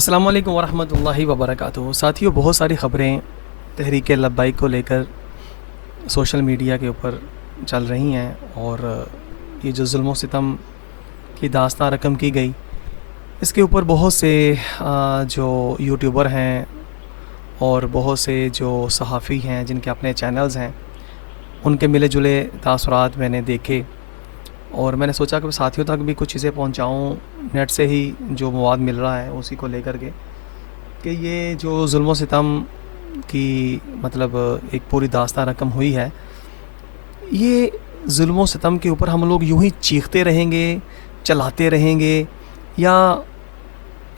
अस्सलाम वालेकुम वरहमतुल्लाहि वबरकातुहू। साथियों, बहुत सारी ख़बरें तहरीक लब्बाइक को लेकर सोशल मीडिया के ऊपर चल रही हैं और ये जो जुल्म सितम की दास्तां रकम की गई, इसके ऊपर बहुत से जो यूट्यूबर हैं और बहुत से जो सहाफ़ी हैं जिनके अपने चैनल्स हैं, उनके मिले जुले तासुरात मैंने देखे और मैंने सोचा कि साथियों तक भी कुछ चीज़ें पहुंचाऊं। नेट से ही जो मवाद मिल रहा है उसी को लेकर के कि ये जो जुल्म सितम की मतलब एक पूरी दास्तां रकम हुई है, ये जुल्म सितम के ऊपर हम लोग यूं ही चीखते रहेंगे, चलाते रहेंगे, या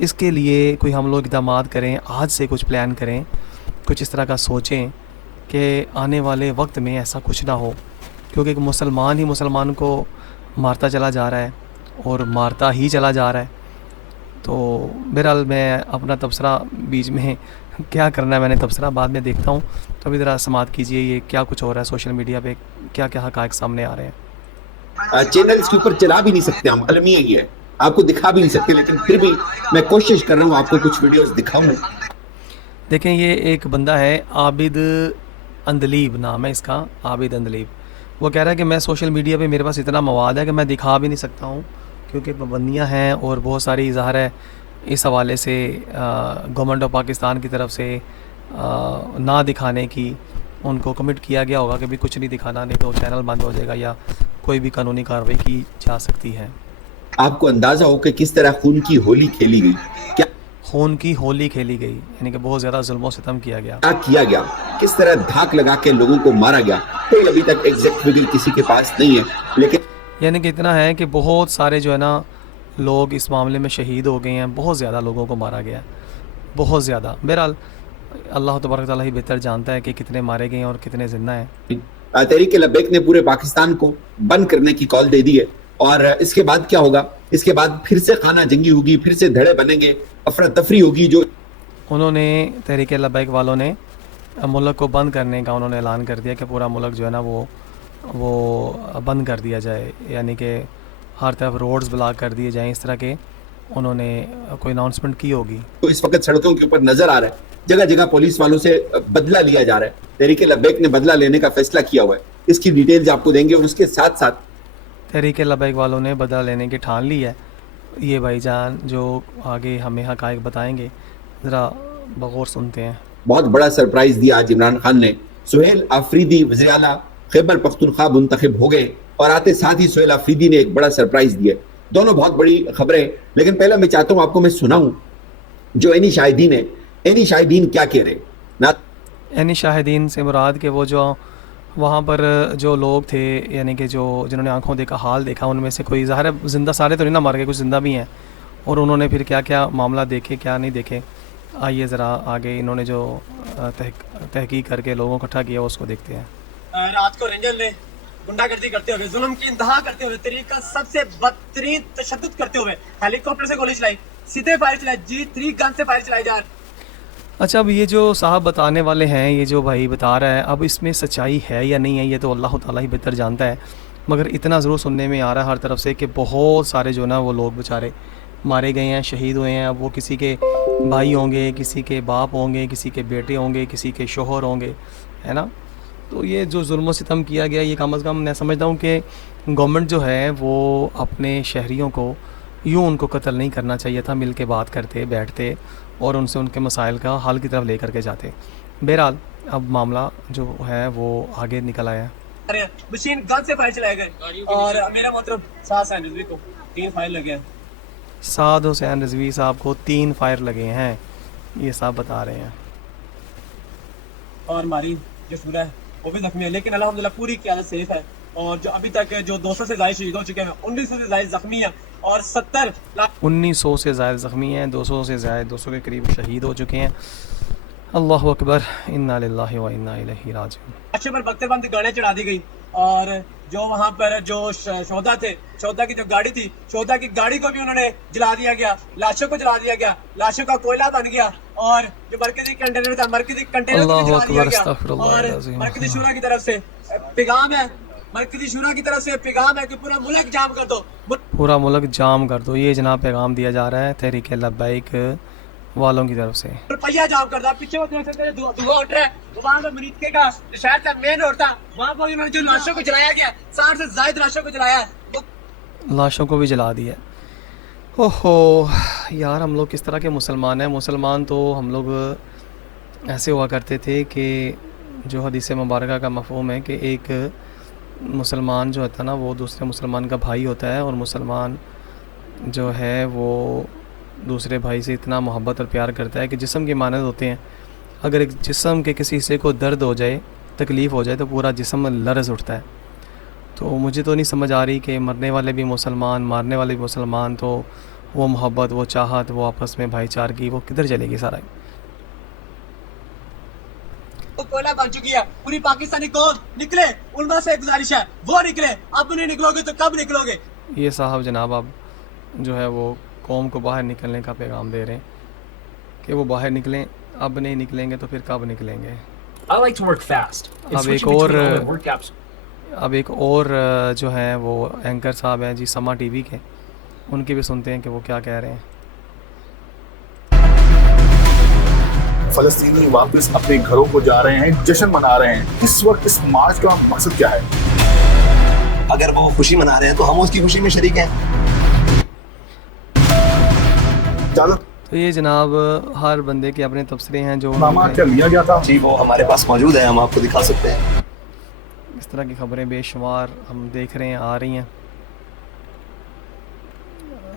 इसके लिए कोई हम लोग इक़दाम करें, आज से कुछ प्लान करें, कुछ इस तरह का सोचें कि आने वाले वक्त में ऐसा कुछ ना हो। क्योंकि एक मुसलमान ही मुसलमान को मारता चला जा रहा है और मारता ही चला जा रहा है। तो बहरहाल मैं अपना तबसरा बीच में क्या करना है, मैंने तबसरा बाद में देखता हूँ। तो अभी ज़रा समात कीजिए, ये क्या कुछ हो रहा है सोशल मीडिया पे, क्या क्या हक़ाइक़ सामने आ रहे हैं। चैनल्स के ऊपर चला भी नहीं सकते हम, अलमिया ये है, आपको दिखा भी नहीं सकते, लेकिन फिर भी मैं कोशिश कर रहा हूँ आपको कुछ वीडियोस दिखाऊं। देखें, ये एक बंदा है, आबिद अंदलीब नाम है इसका, आबिद अंदलीब। वो कह रहा है कि मैं सोशल मीडिया पे मेरे पास इतना मवाद है कि मैं दिखा भी नहीं सकता हूँ क्योंकि पाबंदियाँ हैं और बहुत सारी ज़ाहिर है इस हवाले से गवर्नमेंट ऑफ पाकिस्तान की तरफ से ना दिखाने की उनको कमिट किया गया होगा कि भी कुछ नहीं दिखाना, नहीं तो चैनल बंद हो जाएगा या कोई भी कानूनी कार्रवाई की जा सकती है। आपको अंदाजा हो कि किस तरह खून की होली खेली गई, क्या खून की होली खेली गई, यानी कि बहुत ज़्यादा जुल्म सितम किया गया, किया गया, किस तरह धाक लगा के लोगों को मारा गया। कोई अभी तक एग्जैक्ट फिगर किसी के पास नहीं है, लेकिन यानी कि इतना है कि बहुत सारे जो है ना लोग इस मामले में शहीद हो गए हैं, बहुत ज़्यादा लोगों को मारा गया, बहुत ज़्यादा। बहरहाल अल्लाह तबारक तआला ही बेहतर जानता है कि कितने मारे गए हैं और कितने जिंदा हैं। तहरीक लब्बैक ने पूरे पाकिस्तान को बंद करने की कॉल दे दी है और इसके बाद क्या होगा, इसके बाद फिर से खाना जंगी होगी, फिर से धड़े बनेंगे, अफरा तफरी होगी। जो उन्होंने तहरीक लब्बैक वालों ने मुल्क को बंद करने का उन्होंने ऐलान कर दिया कि पूरा मुल्क जो है ना वो बंद कर दिया जाए, यानी कि हर तरफ रोड्स ब्लॉक कर दिए जाएं, इस तरह के उन्होंने कोई अनाउंसमेंट की होगी। तो इस वक्त सड़कों के ऊपर नजर आ रहा है, जगह जगह पुलिस वालों से बदला लिया जा रहा है। तहरीक लब्बैक ने बदला लेने का फैसला किया हुआ है, इसकी डिटेल्स आपको देंगे और उसके साथ साथ तहरीक लब्बैक वालों ने बदला लेने की ठान ली है। ये भाईजान जो आगे हमें हक़ाइक़ बताएंगे, ज़रा बगौर सुनते हैं। बहुत बड़ा सरप्राइज दिया आज इमरान खान ने। सुहेल आफरीदी वज़ीर आला खैबर पख्तूनख्वा मुंतखब हो गए और आते साथ ही सुहेल आफरीदी ने एक बड़ा सरप्राइज दिया। दोनों बहुत बड़ी खबरें, लेकिन पहले मैं चाहता हूं आपको मैं सुनाऊं जो एनी शाहिदीन है। एनी शाहिदीन क्या कह रहे ना, एनी शाहिदीन से मुराद के वो जो वहाँ पर जो लोग थे, यानी कि जो जिन्होंने आंखों देखा हाल देखा, उनमें से कोई ज़ाहिर है ज़िंदा, सारे तो नहीं ना मर गए, कुछ ज़िंदा भी हैं, और उन्होंने फिर क्या क्या मामला देखे क्या नहीं देखे। आइए ज़रा आगे इन्होंने जो तहकीक करके लोगों को इकट्ठा किया उसको देखते हैं। रात को रेंजर ने गुंडागर्दी करते हुए, जुल्म की इंतहा करते हुए, तहरीक का सबसे बदतरीन तशद्दुद करते हुए हेलीकॉप्टर से गोली चलाई, सीधे फायर चलाई, G3 गन से फायर चलाई जा रही। अच्छा, अब ये जो साहब बताने वाले हैं, ये जो भाई बता रहा है, अब इसमें सच्चाई है या नहीं है ये तो अल्लाह ताला ही बेहतर जानता है, मगर इतना ज़रूर सुनने में आ रहा है हर तरफ से कि बहुत सारे जो ना वो लोग बेचारे मारे गए हैं, शहीद हुए हैं। अब वो किसी के भाई होंगे, किसी के बाप होंगे, किसी के बेटे होंगे, किसी के शोहर होंगे, है ना। तो ये जो जुल्म सितम किया गया, ये कम अज़ कम मैं समझता हूँ कि गवर्नमेंट जो है वो अपने शहरियों को यूँ उनको कत्ल नहीं करना चाहिए था, मिल के बात करते बैठते और उनसे उनके मसाइल का हल की तरफ लेकर के जाते। बहरहाल अब मामला जो है वो आगे निकल आया है। मशीन गन से फायर चलाए गए और मेरा मतलब साथ रिजवी को 3 फायर लगे हैं। साद हुसैन रिजवी साहब को 3 फायर लगे हैं, ये साहब बता रहे हैं। और हमारी जो सूरा है वो भी जख्मी है, लेकिन अल्हम्दुलिल्लाह पूरी क़यादत सेफ है। और जो अभी तक जो 200 से ज़ायद शहीद हो चुके हैं, 1900 से ज़ायद जख्मी हैं और 70 लाख 1900 से ज़ायद ज़ख्मी हैं, 200 से ज़ायद 200 के करीब शहीद हो चुके हैं। अल्लाहु अकबर, इन्ना लिल्लाहि व इन्ना इलैहि राजिऊन। लाशों पर बख्तरबंद गाड़ियाँ चढ़ा दी गई और जो वहाँ पर जो शोहदा थे, शोहदा की जो गाड़ी थी, शोहदा की गाड़ी को भी उन्होंने जला दिया गया, लाशों को जला दिया गया, लाशों का कोयला बन गया और जो मरकजी कंटेनर था, मरकजी कंटेनर को भी जला दिया गया। और मरकजी शूरा की तरफ से पैगाम है, मरकजी शूरा की तरफ से पैगाम है कि पूरा मुल्क जाम कर दो, पूरा मुल्क जाम कर दो। ये जनाब पैगाम दिया जा रहा है तहरीक लब्बैक वालों की तरफ से। रुपया जाम करता पीछे वो धुआं उठ रहा है, वहां पे मरीजके का शहर का मेन रोड था, वहां पर उन्होंने जो लाशों को जलाया गया, 60 से ज्यादा लाशों को जलाया है, लाशों को भी जला दिया। ओहो यार, हम लोग किस तरह के मुसलमान हैं। मुसलमान तो हम लोग ऐसे हुआ करते थे कि जो हदीस मुबारक का मफ़हूम है कि एक मुसलमान जो होता है ना वो दूसरे मुसलमान का भाई होता है, और मुसलमान जो है वो दूसरे भाई से इतना मोहब्बत और प्यार करता है कि जिस्म के मानद होते हैं। अगर एक जिस्म के किसी हिस्से को दर्द हो जाए, तकलीफ़ हो जाए, तो पूरा जिस्म लरज़ उठता है। तो मुझे तो नहीं समझ आ रही कि मरने वाले भी मुसलमान, मारने वाले भी मुसलमान, तो वो मोहब्बत, वो चाहत, वो आपस में भाईचारगी, वो किधर चलेगी सारा। वो कोयला बन चुकी है। पूरी पाकिस्तानी कौम निकले, उनमें से एक गुजारिश है, वो निकले। अब नहीं निकलोगे तो कब निकलोगे? ये साहब जनाब अब जो है वो कौम को बाहर निकलने का पैगाम दे रहे हैं कि वो बाहर निकलें, अब नहीं निकलेंगे तो फिर कब निकलेंगे। I like to work fast. And अब एक switching between all और my workouts. जो हैं वो एंकर साहब हैं जी समा टीवी के, उनकी भी सुनते हैं कि वो क्या कह रहे हैं। फलस्तीनी वापस अपने घरों को जा रहे हैं, जश्न मना रहे हैं। इस वक्त इस मार्च का मकसद क्या है? अगर वो खुशी मना रहे हैं तो हम उसकी खुशी में शरीक हैं। तो ये जनाब हर बंदे के अपने तबसरे हैं जो नामा क्या लिया गया था? जी वो हमारे पास मौजूद है, हम आपको दिखा सकते हैं। इस तरह की खबरें बेशुमार हम देख रहे हैं, आ रही हैं।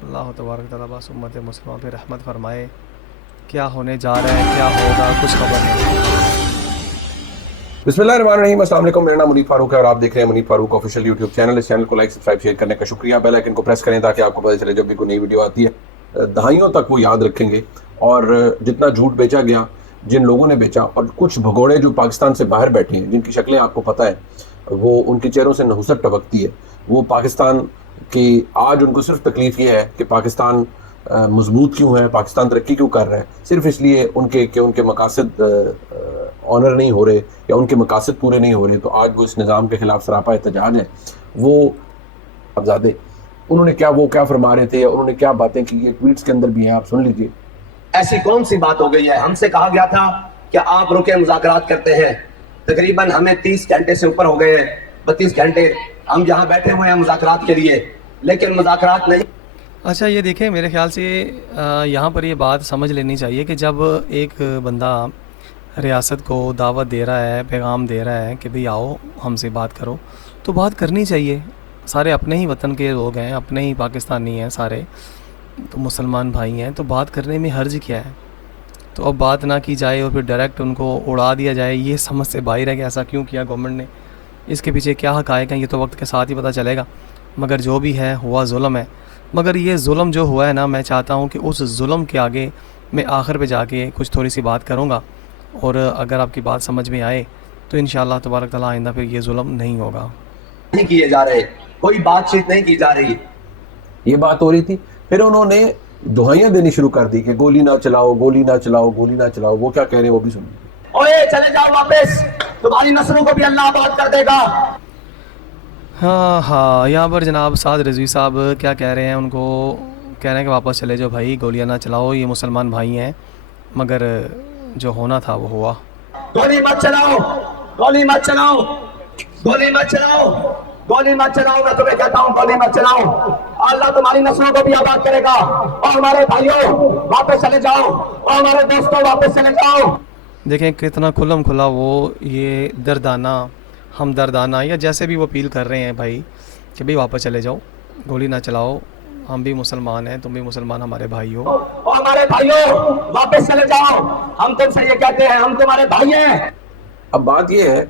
अल्लाह तबारक तआला बस उम्मत मुस्लिमा पे रहमत फरमाए। क्या होने जा रहा है, क्या होगा, कुछ खबर नहीं। बिस्मिल्लाहिर्रहमानिर्रहीम, अस्सलाम वालेकुम। मेरा नाम मुनीफ फारूक है और आप देख रहे हैं Munif Farooq official YouTube channel. इस चैनल को लाइक, सब्सक्राइब, शेयर करने का शुक्रिया। बेल आइकन को प्रेस करें ताकि आपको पता चले जब भी कोई नई वीडियो आती है। दहाइयों तक वो याद रखेंगे, और जितना झूठ बेचा गया, जिन लोगों ने बेचा, और कुछ भगोड़े जो पाकिस्तान से बाहर बैठे हैं जिनकी शक्लें आपको पता है, वो उनके चेहरों से नहुसत टपकती है। वो पाकिस्तान की आज उनको सिर्फ तकलीफ ये है कि पाकिस्तान मजबूत क्यों है, पाकिस्तान तरक्की क्यों कर रहा है, सिर्फ इसलिए उनके मकासद ऑनर नहीं हो रहे या उनके मकासद पूरे नहीं हो रहे। तो आज वो इस निज़ाम के खिलाफ सरापा एहतजाज है। वो साहबजादे उन्होंने क्या फरमा रहे थे, उन्होंने क्या बातें की, ये ट्वीट्स के अंदर भी है, आप सुन लीजिए। ऐसी कौन सी बात हो गई है? हमसे कहा गया था कि आप रुके मुज़ाकरात करते हैं। तकरीबन हमें 30 घंटे से ऊपर हो गए, 32 घंटे हम यहाँ बैठे हुए हैं मुज़ाकरात के लिए, लेकिन मुज़ाकरात नहीं। अच्छा ये देखें, मेरे ख्याल से यहाँ पर ये बात समझ लेनी चाहिए कि जब एक बंदा रियासत को दावत दे रहा है, पैगाम दे रहा है कि भाई आओ हमसे बात करो, तो बात करनी चाहिए। सारे अपने ही वतन के लोग हैं, अपने ही पाकिस्तानी हैं सारे, तो मुसलमान भाई हैं, तो बात करने में हर्ज क्या है। तो अब बात ना की जाए और फिर डायरेक्ट उनको उड़ा दिया जाए, ये समझ से बाहर है कि ऐसा क्यों किया गवर्नमेंट ने, इसके पीछे क्या हक़ाइक़ हैं, ये तो वक्त के साथ ही पता चलेगा। मगर जो भी है हुआ जुल्म है। मगर ये जुल्म जो हुआ है ना, मैं चाहता हूँ कि उस जुल्म के आगे मैं आखिर पे जाके कुछ थोड़ी सी बात करूँगा, और अगर आपकी बात समझ में आए तो इंशाअल्लाह तबारक तआला आइंदा फिर ये जुल्म नहीं होगा। नहीं किए जा रहे, कोई बातचीत नहीं की जा रही। ये बात हो रही थी, फिर उन्होंने दुहाइयां देनी शुरू कर दी कि गोली ना चलाओ, गोली ना चलाओ, गोली ना चलाओ। वो क्या कह रहे हैं वो भी सुनिए। ओए चले जाओ वापस, तुम्हारी नस्लों को भी अल्लाह आबाद कर देगा। हाँ, यहाँ पर जनाब साद रिजवी साहब क्या कह रहे हैं, उनको कह रहे हैं कि वापस चले जाओ भाई, गोलियाँ ना चलाओ, ये मुसलमान भाई हैं। मगर जो होना था वो हुआ। गोली मत चलाओ, गोली मत चलाओ, गोली मत चलाओ, गोली मत चलाओ। मैं तुम्हें कहता हूँ गोली मत चलाओ, अल्लाह तुम्हारी नस्लों को भी आबाद करेगा। और हमारे भाइयों वापस चले जाओ, और हमारे दोस्तों वापस चले जाओ। देखें कितना खुल्लम खुला वो ये दर्दाना, हमदर्दाना, या जैसे भी वो अपील कर रहे हैं भाई कि भाई वापस चले जाओ, गोली ना चलाओ, हम भी मुसलमान हैं, तुम भी मुसलमान हमारे भाई हो, और हमारे भाइयों वापस चले जाओ। हम तुमसे ये कहते हैं, हम तुम्हारे भाई हैं। अब बात ये है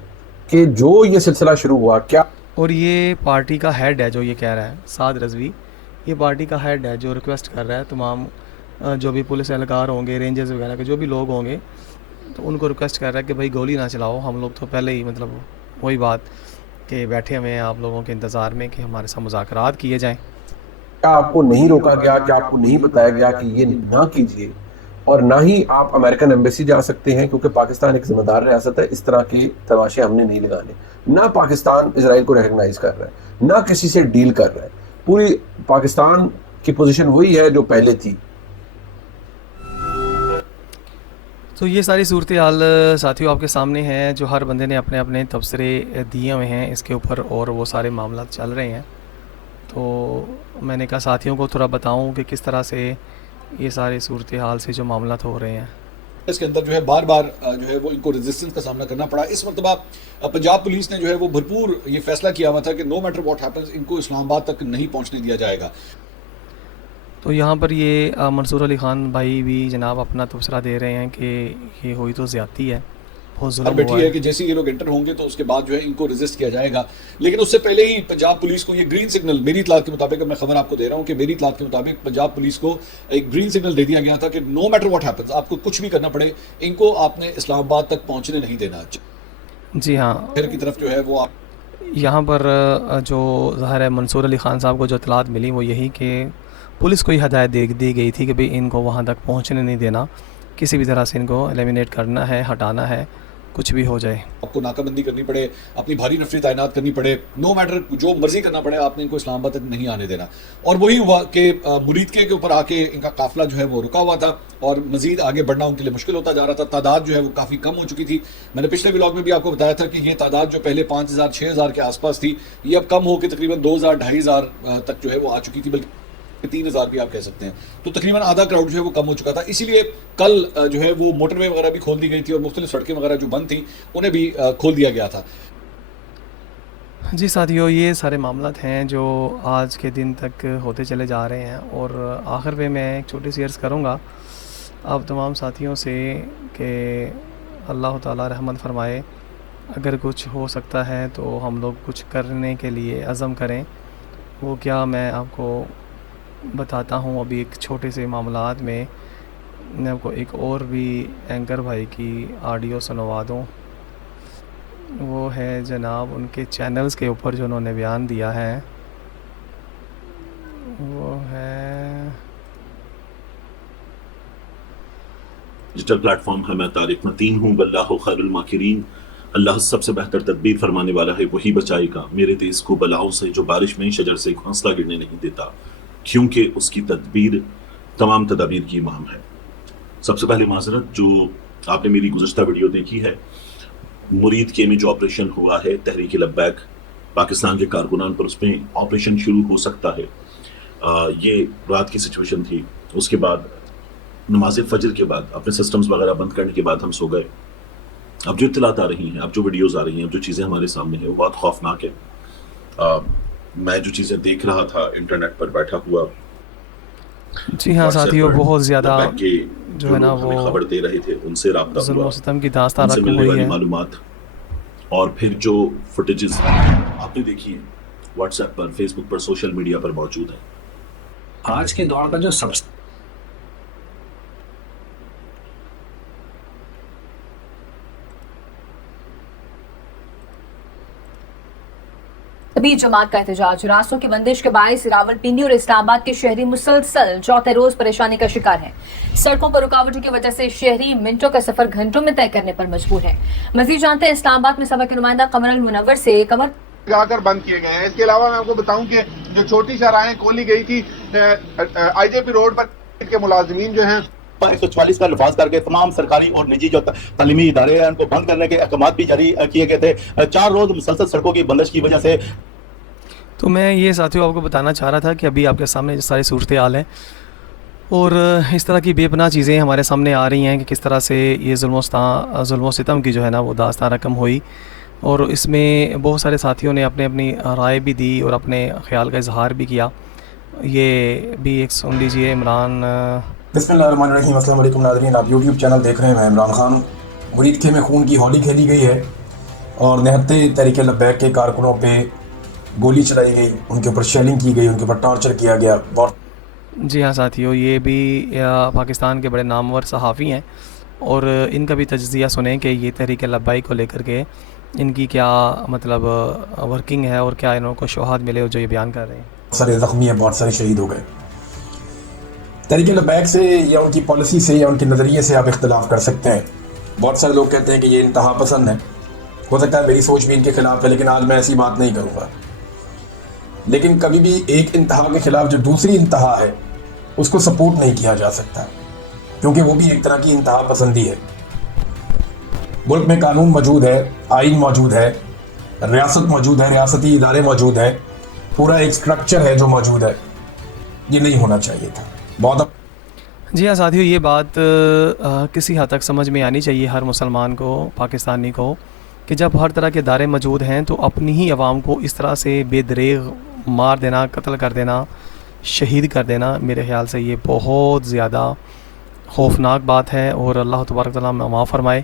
कि जो ये सिलसिला शुरू हुआ, क्या और ये पार्टी का हेड है जो ये कह रहा है, साद रिजवी, ये पार्टी का हेड है जो रिक्वेस्ट कर रहा है तमाम जो भी पुलिस एहलकार होंगे, रेंजर्स वगैरह के जो भी लोग होंगे, तो उनको रिक्वेस्ट कर रहा है कि भाई गोली ना चलाओ। हम लोग तो पहले ही मतलब वही बात कि बैठे हुए हैं आप लोगों के इंतज़ार में कि हमारे साथ मुज़ाकरात किए जाएँ। क्या आपको नहीं रोका गया, क्या आपको नहीं बताया गया कि ये ना कीजिए, और ना ही आप अमेरिकन एम्बेसी जा सकते हैं, क्योंकि पाकिस्तान एक जिम्मेदार रियासत है। इस तरह के तमाशे हमने नहीं लगाने। ना पाकिस्तान इजराइल को रिकग्नाइज कर रहा है, ना किसी से डील कर रहा है। पूरी पाकिस्तान की पोजीशन वही है जो पहले थी। तो ये सारी सूरत हाल साथियों आपके सामने है, जो हर बंदे ने अपने अपने तबसरे दिए हुए हैं इसके ऊपर, और वो सारे मामला चल रहे हैं। तो मैंने कहा साथियों को थोड़ा बताऊं कि किस तरह से ये सारे सूरत हाल से जो मामला हो रहे हैं। इसके अंदर जो है बार बार जो है वो इनको रेजिस्टेंस का सामना करना पड़ा। इस मरतबा पंजाब पुलिस ने जो है वो भरपूर ये फैसला किया हुआ था कि नो मैटर व्हाट हैपेंस इनको इस्लामाबाद तक नहीं पहुंचने दिया जाएगा। तो यहाँ पर ये मंसूर अली ख़ान भाई भी जनाब अपना तबसरा दे रहे हैं कि ये हुई तो ज़्यादती है, बहुत जुल्म बेटी हुआ है कि जैसे ये लोग एंटर होंगे तो उसके बाद जो है इनको रेजिस्ट किया जाएगा। लेकिन उससे पहले ही पंजाब पुलिस को ये ग्रीन सिग्नल, मेरी इतलात के मुताबिक, मैं खबर आपको दे रहा हूँ कि मेरी इतलात के मुताबिक पंजाब पुलिस को एक ग्रीन सिग्नल दे दिया गया था कि नो मैटर व्हाट हैपेंस, आपको कुछ भी करना पड़े, इनको आपने इस्लामाबाद तक पहुँचने नहीं देना। जी हाँ, फिर की तरफ जो है वो आप यहाँ पर जो ज़ाहिर है मंसूर अली ख़ान साहब को जो इतलात मिली वो यही कि पुलिस को ही हदायत दी गई थी कि भाई इनको वहाँ तक पहुँचने नहीं देना, किसी भी तरह से इनको एलिमिनेट करना है, हटाना है, कुछ भी हो जाए। आपको नाकाबंदी करनी पड़े, अपनी भारी नफरी तैनात करनी पड़े, नो मैटर जो मर्जी करना पड़े, आपने इनको इस्लामाबाद तक नहीं आने देना। और वही हुआ कि मुरीदके के ऊपर आके इनका काफिला जो है वो रुका हुआ था और मजीद आगे बढ़ना उनके लिए मुश्किल होता जा रहा था। तादाद जो है वो काफ़ी कम हो चुकी थी। मैंने पिछले व्लॉग में भी आपको बताया था कि ये तादाद जो पहले 5000 6000 के आसपास थी, ये अब कम होकर तकरीबन 2000 2500 तक जो है वो आ चुकी थी, बल्कि 3000 भी आप कह सकते हैं। तो तकरीबन आधा क्राउड जो है वो कम हो चुका था। इसीलिए कल जो है वो मोटरवे वगैरह भी खोल दी गई थी और मुख्तलिफ सड़कें वगैरह जो बंद थी उन्हें भी खोल दिया गया था। जी साथियों, ये सारे मामला हैं जो आज के दिन तक होते चले जा रहे हैं। और आखिर में मैं एक छोटी सी अर्ज़ करूँगा आप तमाम साथियों से कि अल्लाह ताला रहमत फ़रमाए, अगर कुछ हो सकता है तो हम लोग कुछ करने के लिए अज़म करें। वो क्या, मैं आपको बताता हूँ। अभी एक छोटे से मामलात में मैं आपको एक और भी एंकर भाई की ऑडियो सुनवा दूँ। वो है जनाब उनके चैनल्स के ऊपर जो उन्होंने बयान दिया है, वो है डिजिटल प्लेटफॉर्म है। मैं तारिक मतीन हूँ। वल्लाहु खैरुल माकिरीन, अल्लाह सबसे बेहतर तदबीर फरमाने वाला है, वही बचाएगा मेरे देश को बलाओं से, जो बारिश में शजर से घोंसला गिरने नहीं देता, क्योंकि उसकी तदबीर तमाम तदाबीर की इमाम है। सबसे पहले माजरत, जो आपने मेरी गुज़श्ता वीडियो देखी है, मुरीद के में जो ऑपरेशन हुआ है तहरीक लब्बैक पाकिस्तान के कारकुनान पर, उसमें ऑपरेशन शुरू हो सकता है। ये रात की सिचुएशन थी। उसके बाद नमाज फजर के बाद अपने सिस्टम्स वगैरह बंद करने के बाद हम सो गए। अब जो इत्तलात आ रही हैं, अब जो वीडियोज़ आ रही हैं, अब जो चीज़ें हमारे सामने हैं, वो बहुत खौफनाक है। मैं जो चीज़ें देख रहा था इंटरनेट पर बैठा हुआ, जी हाँ साथियों, बहुत ज़्यादा जो है ना वो खबर दे रहे थे उनसे राब्ता हुआ, जुल्म सितम की दास्तान उनसे मिलने हुई वाली है। मालूमात और फिर जो फुटेजेस आपने देखी है व्हाट्सएप पर, फेसबुक पर, सोशल मीडिया पर मौजूद है। आज के दौर का जो सबसे तबलीगी जमात का एहतजाज, रास्तों की बंदिश के बायस रावलपिंडी और इस्लामाबाद के शहरी मुसलसल चौथे रोज परेशानी का शिकार हैं। सड़कों पर रुकावटों की वजह से शहरी मिनटों का सफर घंटों में तय करने पर मजबूर है। मजीद जानते हैं इस्लामाबाद में सभा के नुमाइंदा कमर अल मुनव्वर से। कमर लगाकर बंद किए गए हैं। इसके अलावा मैं आपको बताऊं कि जो छोटी शाहराहें खोली गई थी IJP रोड पर के मुलाजिमीन जो हैं 144 का लफाज करके तमाम सरकारी और निजी जो तालीमी इदारे हैं उनको बंद करने के अहकाम भी जारी किए गए थे। 4 रोज मुसलसल सड़कों की बंदिश की वजह से। तो मैं ये साथियों आपको बताना चाह रहा था कि अभी आपके सामने सारी सूरत हाल है और इस तरह की बेपनाह चीज़ें हमारे सामने आ रही हैं कि किस तरह से ये जुल्म सितम की जो है ना वो दास्तान रकम हुई। और इसमें बहुत सारे साथियों ने अपने अपनी राय भी दी और अपने ख्याल का इजहार भी किया। ये भी एक सुन लीजिए। इमरान बिस्मिल्लाहिर्रहमानिर्रहीम, अस्सलाम वालेकुम नाज़रीन, आप यूट्यूब चैनल देख रहे हैं। मैं इमरान खान। मुरीदके में खून की होली खेली गई है और निहत्ते तहरीक लब्बैक के कारकुनों पे गोली चलाई गई, उनके ऊपर शेलिंग की गई, उनके ऊपर टॉर्चर किया गया। बहुत जी हाँ साथियों, ये भी पाकिस्तान के बड़े नामवर सहाफ़ी हैं और इनका भी तज्ज़िया सुने कि ये तहरीक लब्बैक को लेकर के इनकी क्या मतलब वर्किंग है और क्या इनको शहादत मिले और जो ये बयान कर रहे हैं। सारे ज़ख्मी हैं, बहुत सारे शहीद हो गए। तहरीक लब्बैक से या उनकी पॉलिसी से या उनके नज़रिए से आप इख्तलाफ कर सकते हैं। बहुत सारे लोग कहते हैं कि ये इंतहा पसंद है। हो सकता है मेरी सोच भी इनके खिलाफ है, लेकिन आज मैं ऐसी बात नहीं करूँगा। लेकिन कभी भी एक इंतहा के खिलाफ जो दूसरी इंतहा है उसको सपोर्ट नहीं किया जा सकता, क्योंकि वो भी एक तरह की इंतहा पसंदी है। मुल्क में कानून मौजूद है, आइन मौजूद है, रियासत मौजूद है, रियासती इदारे मौजूद है, पूरा एक स्ट्रक्चर है जो मौजूद है। ये नहीं होना चाहिए था। बहुत जी हाँ साथियों, ये बात किसी हद तक समझ में आनी चाहिए हर मुसलमान को, पाकिस्तानी को, कि जब हर तरह के दायरे मौजूद हैं तो अपनी ही आवाम को इस तरह से बेदरेग मार देना, कत्ल कर देना, शहीद कर देना, मेरे ख्याल से ये बहुत ज़्यादा खौफनाक बात है और अल्लाह तबारक तआला माफ़ फरमाए।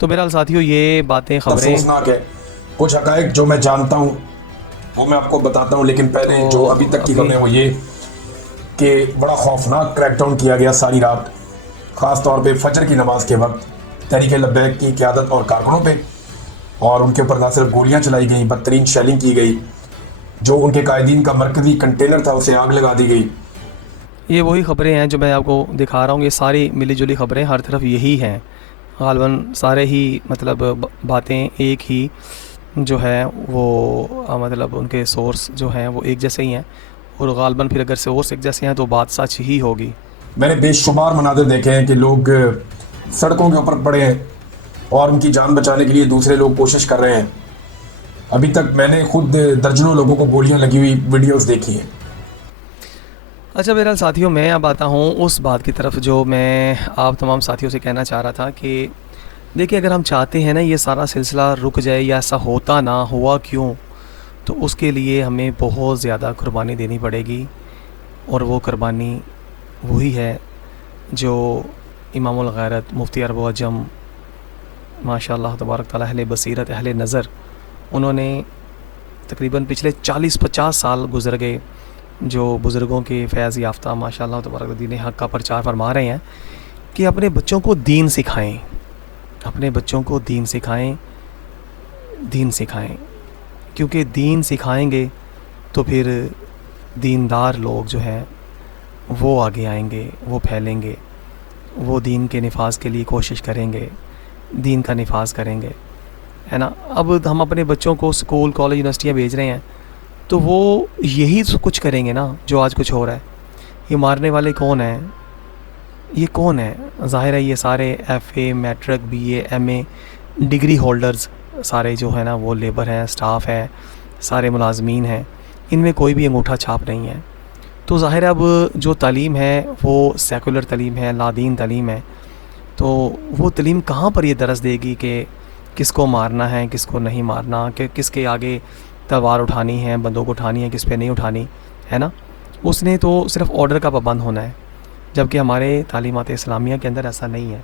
तो बहरहाल साथियों, ये बातें खबरें अफसोसनाक है। कुछ हक़ाइक़ जो मैं जानता हूँ वो मैं आपको बताता हूँ, लेकिन पहले जो अभी तक की खबरें वो ये कि बड़ा खौफनाक क्रैकडाउन किया गया सारी रात, ख़ास तौर पे फजर की नमाज के वक्त तहरीक लब्बैक की क़यादत और कारकुनों पे, और उनके ऊपर ना सिर्फ गोलियाँ चलाई गई, बदतरीन शेलिंग की गई। जो उनके कायदीन का मरकज़ी कंटेनर था उसे आग लगा दी गई। ये वही ख़बरें हैं जो मैं आपको दिखा रहा हूँ। ये सारी मिली जुली ख़बरें, हर तरफ यही हैं ग़ालिबन, सारे ही मतलब बातें एक ही जो है वो मतलब उनके सोर्स जो हैं वो एक जैसे ही हैं, और ग़ालिबन फिर अगर सोर्स एक जैसे हैं तो बात सच ही होगी। मैंने बेशुमार मनाज़िर देखे हैं कि लोग सड़कों के ऊपर पड़े हैं और उनकी जान बचाने के लिए दूसरे लोग कोशिश कर रहे हैं। अभी तक मैंने खुद दर्जनों लोगों को गोलियां लगी हुई वीडियोस देखी हैं। अच्छा बहरहाल साथियों, मैं अब आता हूँ उस बात की तरफ जो मैं आप तमाम साथियों से कहना चाह रहा था कि देखिए, अगर हम चाहते हैं ना ये सारा सिलसिला रुक जाए या ऐसा होता ना, हुआ क्यों, तो उसके लिए हमें बहुत ज़्यादा कुर्बानी देनी पड़ेगी, और वो कुर्बानी वही है जो इमामुल गैरत मुफ्ती अरब अजम माशाअल्लाह तबारक तआला अहले बसीरत अहले नज़र, उन्होंने तकरीबन पिछले 40-50 साल गुज़र गए जो बुज़ुर्गों के फैज़ याफ्ता माशाअल्लाह तबारक दीन हक़ का प्रचार फरमा रहे हैं कि अपने बच्चों को दीन सिखाएं, अपने बच्चों को दीन सिखाएं, दीन सिखाएं, क्योंकि दीन सिखाएंगे तो फिर दीनदार लोग जो हैं वो आगे आएंगे, वो फैलेंगे, वो दीन के निफाज के लिए कोशिश करेंगे, दीन का निफाज करेंगे, है ना। अब हम अपने बच्चों को स्कूल कॉलेज यूनिवर्सिटियाँ भेज रहे हैं तो वो यही कुछ करेंगे ना जो आज कुछ हो रहा है। ये मारने वाले कौन हैं, ये कौन है? ज़ाहिर है ये सारे FA matric BA MA degree holders सारे जो है ना वो लेबर हैं, स्टाफ है, सारे मुलाजमीन हैं, इनमें कोई भी अंगूठा छाप नहीं है। तो ज़ाहिर है अब जो तालीम है वो सेकुलर तालीम है, लादीन तालीम है, तो वो तालीम कहाँ पर ये दरस देगी कि किसको मारना है, किसको नहीं मारना, कि किसके आगे तलवार उठानी है, बंदूक उठानी है, किस पे नहीं उठानी है ना। उसने तो सिर्फ़ ऑर्डर का पाबंद होना है, जबकि हमारे तालीमात इस्लामिया के अंदर ऐसा नहीं है।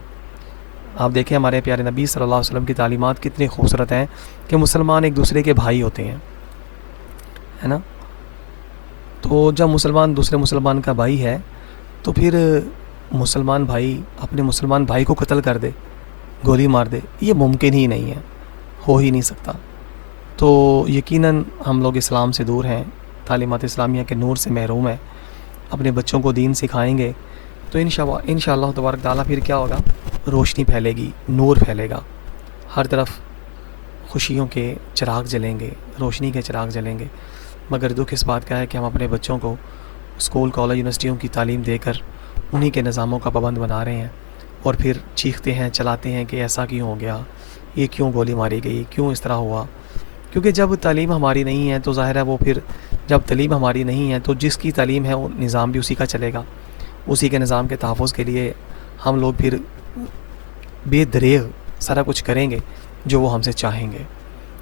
आप देखें हमारे प्यारे नबी सल्लल्लाहु अलैहि वसल्लम की तालीमात कितनी खूबसूरत हैं कि मुसलमान एक दूसरे के भाई होते हैं, है ना। तो जब मुसलमान दूसरे मुसलमान का भाई है तो फिर मुसलमान भाई अपने मुसलमान भाई को कत्ल कर दे, गोली मार दे, ये मुमकिन ही नहीं है, हो ही नहीं सकता। तो यकीनन हम लोग इस्लाम से दूर हैं, तालीमात इस्लामिया के नूर से महरूम हैं। अपने बच्चों को दीन सिखाएंगे तो इंशाअल्लाह तबारक तआला फिर क्या होगा, रोशनी फैलेगी, नूर फैलेगा, हर तरफ खुशियों के चिराग जलेंगे, रोशनी के चिराग जलेंगे। मगर दुख इस बात का है कि हम अपने बच्चों को स्कूल कॉलेज यूनिवर्सिटियों की तालीम देकर उन्हीं के निज़ामों का पाबंद बना रहे हैं, और फिर चीखते हैं, चलाते हैं कि ऐसा क्यों हो गया, ये क्यों गोली मारी गई, क्यों इस तरह हुआ। क्योंकि जब तालीम हमारी नहीं है तो ज़ाहिर है वो फिर जब तालीम हमारी नहीं है तो जिसकी तालीम है वो निज़ाम भी उसी का चलेगा। उसी के निज़ाम के तहफ़्फ़ुज़ के लिए हम लोग फिर बेदरेग सारा कुछ करेंगे जो वो हमसे चाहेंगे,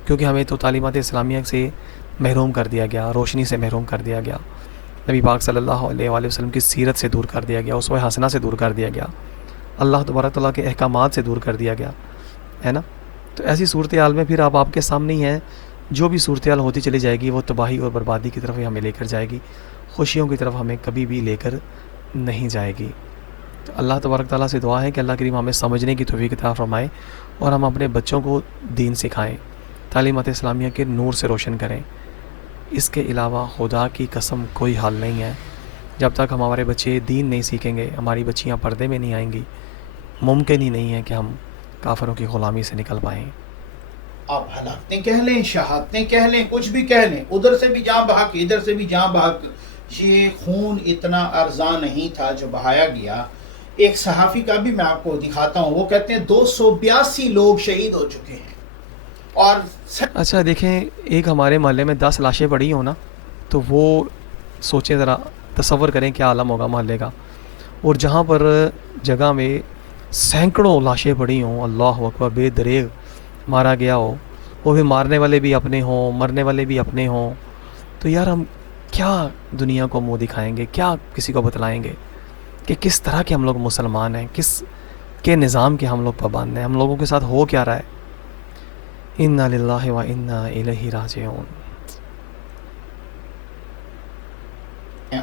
क्योंकि हमें तो तालीमात इस्लामिया से महरूम कर दिया गया, रोशनी से महरूम कर दिया गया, नबी पाक सल्लल्लाहु अलैहि वसल्लम की सीरत से दूर कर दिया गया, उसवे हसना से दूर कर दिया गया, अल्लाह तबारक तआला के अहकामात से दूर कर दिया गया, है ना। तो ऐसी सूरत हाल में फिर आप आपके सामने ही है, जो भी सूरत हाल होती चली जाएगी वो तबाही और बर्बादी की तरफ ही हमें लेकर जाएगी, खुशियों की तरफ हमें कभी भी लेकर नहीं जाएगी। तो अल्लाह तबारक तआला से दुआ है कि अल्लाह करीम हमें समझने की तौफीक अता फरमाए और हम अपने बच्चों को दीन सिखाएं, तालीमात इस्लामिया के नूर से रोशन करें। इसके अलावा खुदा की कसम कोई हाल नहीं है। जब तक हमारे बच्चे दीन नहीं सीखेंगे, हमारी बच्चियाँ पर्दे में नहीं आएंगी, मुमकिन ही नहीं है कि हम काफिरों की ग़ुलामी से निकल पाएँ। आप हलाकतें कह लें, शहादतें कह लें, कुछ भी कह लें, उधर से भी जान बहक, इधर से भी जान बहक। ये खून इतना अर्जा नहीं था जो बहाया गया, एक सहाफ़ी का भी मैं आपको दिखाता हूँ। वो कहते हैं 282 लोग शहीद हो चुके हैं। और अच्छा देखें, एक हमारे मोहल्ले में 10 लाशें पड़ी हो ना, तो वो सोचें ज़रा, तसव्वुर करें क्या आलम होगा मोहल्ले का। और जहाँ पर जगह में सैकड़ों लाशें पड़ी हों, अल्लाह अकबर, बेदरेग मारा गया हो, वो भी मारने वाले भी अपने हों, मरने वाले भी अपने हों, तो यार हम क्या दुनिया को मुँह दिखाएंगे, क्या किसी को बतलाएंगे कि किस तरह के हम लोग मुसलमान हैं, किस के निज़ाम के हम लोग पाबंद हैं, हम लोगों के साथ हो क्या रहा है। इन्ना लिल्लाहि व इन्ना इलैहि राजिऊन।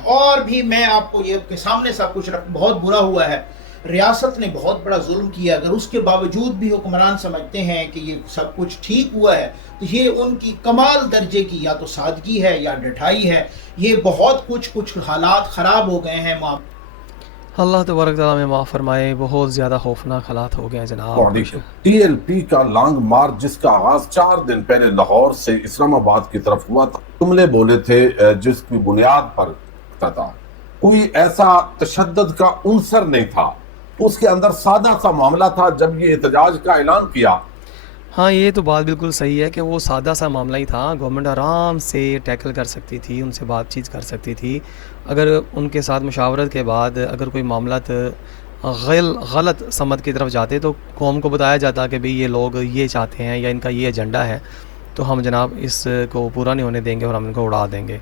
और भी मैं आपको ये आपके सामने सब कुछ बहुत बुरा हुआ है। रियासत ने बहुत बड़ा जुल्म किया, अगर उसके बावजूद भी हुक्मरान समझते हैं कि ये सब कुछ ठीक हुआ है, तो ये उनकी कमाल दर्जे की या तो सादगी है या डठाई है। ये बहुत कुछ हालात ख़राब हो गए हैं। अल्लाह तबारक तआला में माफ़ फरमाए, बहुत ज़्यादा खौफनाक हालात हो गए हैं जनाब। TLP का लॉन्ग मार्च जिसका आगाज 4 दिन पहले लाहौर से इस्लामाबाद की तरफ हुआ था, जुमले बोले थे जिसकी बुनियाद पर था कोई ऐसा तशद्दुद का उनसर नहीं था, उसके अंदर सादा सा मामला था। जब ये एहतजाज का ऐलान किया, हाँ ये तो बात बिल्कुल सही है कि वो सादा सा मामला ही था। गवर्नमेंट आराम से टैकल कर सकती थी, उनसे बातचीत कर सकती थी। अगर उनके साथ मुशावरत के बाद अगर कोई मामला गलत समत की तरफ जाते तो कौम को बताया जाता कि भाई ये लोग ये चाहते हैं या इनका ये एजेंडा है, तो हम जनाब इसको पूरा नहीं होने देंगे और हम इनको उड़ा देंगे।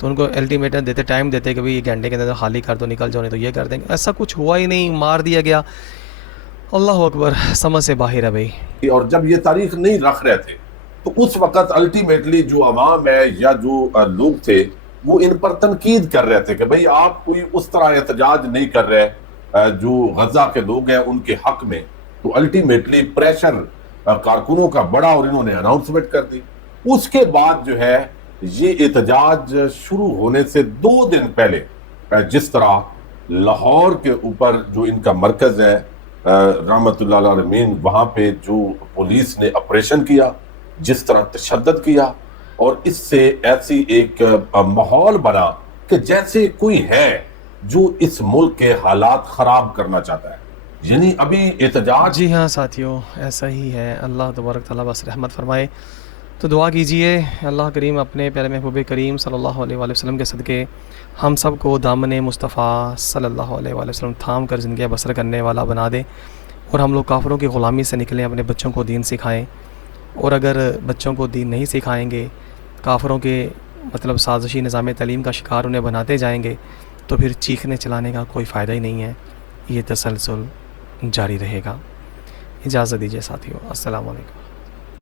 तो उनको अल्टीमेटम देते, टाइम देते कि भाई ये घंटे के अंदर खाली कर दो, निकल जाओ, नहीं तो ये कर देंगे। ऐसा कुछ हुआ ही नहीं, मार दिया गया। अल्लाह अकबर, समझ से बाहर है भाई। और जब ये तारीख नहीं रख रहे थे तो उस वक़्त अल्टीमेटली जो अवाम है या जो लोग थे वो इन पर तनकीद कर रहे थे कि भाई आप कोई उस तरह एहतजाज नहीं कर रहे जो गजा के लोग हैं उनके हक में। तो अल्टीमेटली प्रेशर कारकुनों का बढ़ा और इन्होंने अनाउंसमेंट कर दी। उसके बाद जो है ये एहतजाज शुरू होने से 2 दिन पहले जिस तरह लाहौर के ऊपर जो इनका मरकज है रहमतुल्लाह अलैहि, वहां पे जो पुलिस ने ऑपरेशन किया, जिस तरह तशद्दुद किया, और इससे ऐसी एक माहौल बना कि जैसे कोई है जो इस मुल्क के हालात खराब करना चाहता है। यानी अभी एहतजाज। जी हाँ साथियों, ऐसा ही है। अल्लाह तबारक तआला बस रहमत फरमाए। तो दुआ कीजिए अल्लाह करीम अपने प्यारे महबूब करीम सल्लल्लाहु अलैहि वसल्लम के सदक़े हम सब को दामन मुस्तफ़ा सल्लल्लाहु अलैहि वसल्लम थाम कर ज़िंदगी बसर करने वाला बना दे, और हम लोग काफ़रों की ग़ुलामी से निकलें, अपने बच्चों को दीन सिखाएं। और अगर बच्चों को दीन नहीं सिखाएंगे, काफ़रों के मतलब साजिशी निज़ाम तालीम का शिकार उन्हें बनाते जाएंगे, तो फिर चीखने चलाने का कोई फ़ायदा ही नहीं है। ये तसलसल जारी रहेगा। इजाज़त दीजिए साथियों, अस्सलाम वालेकुम।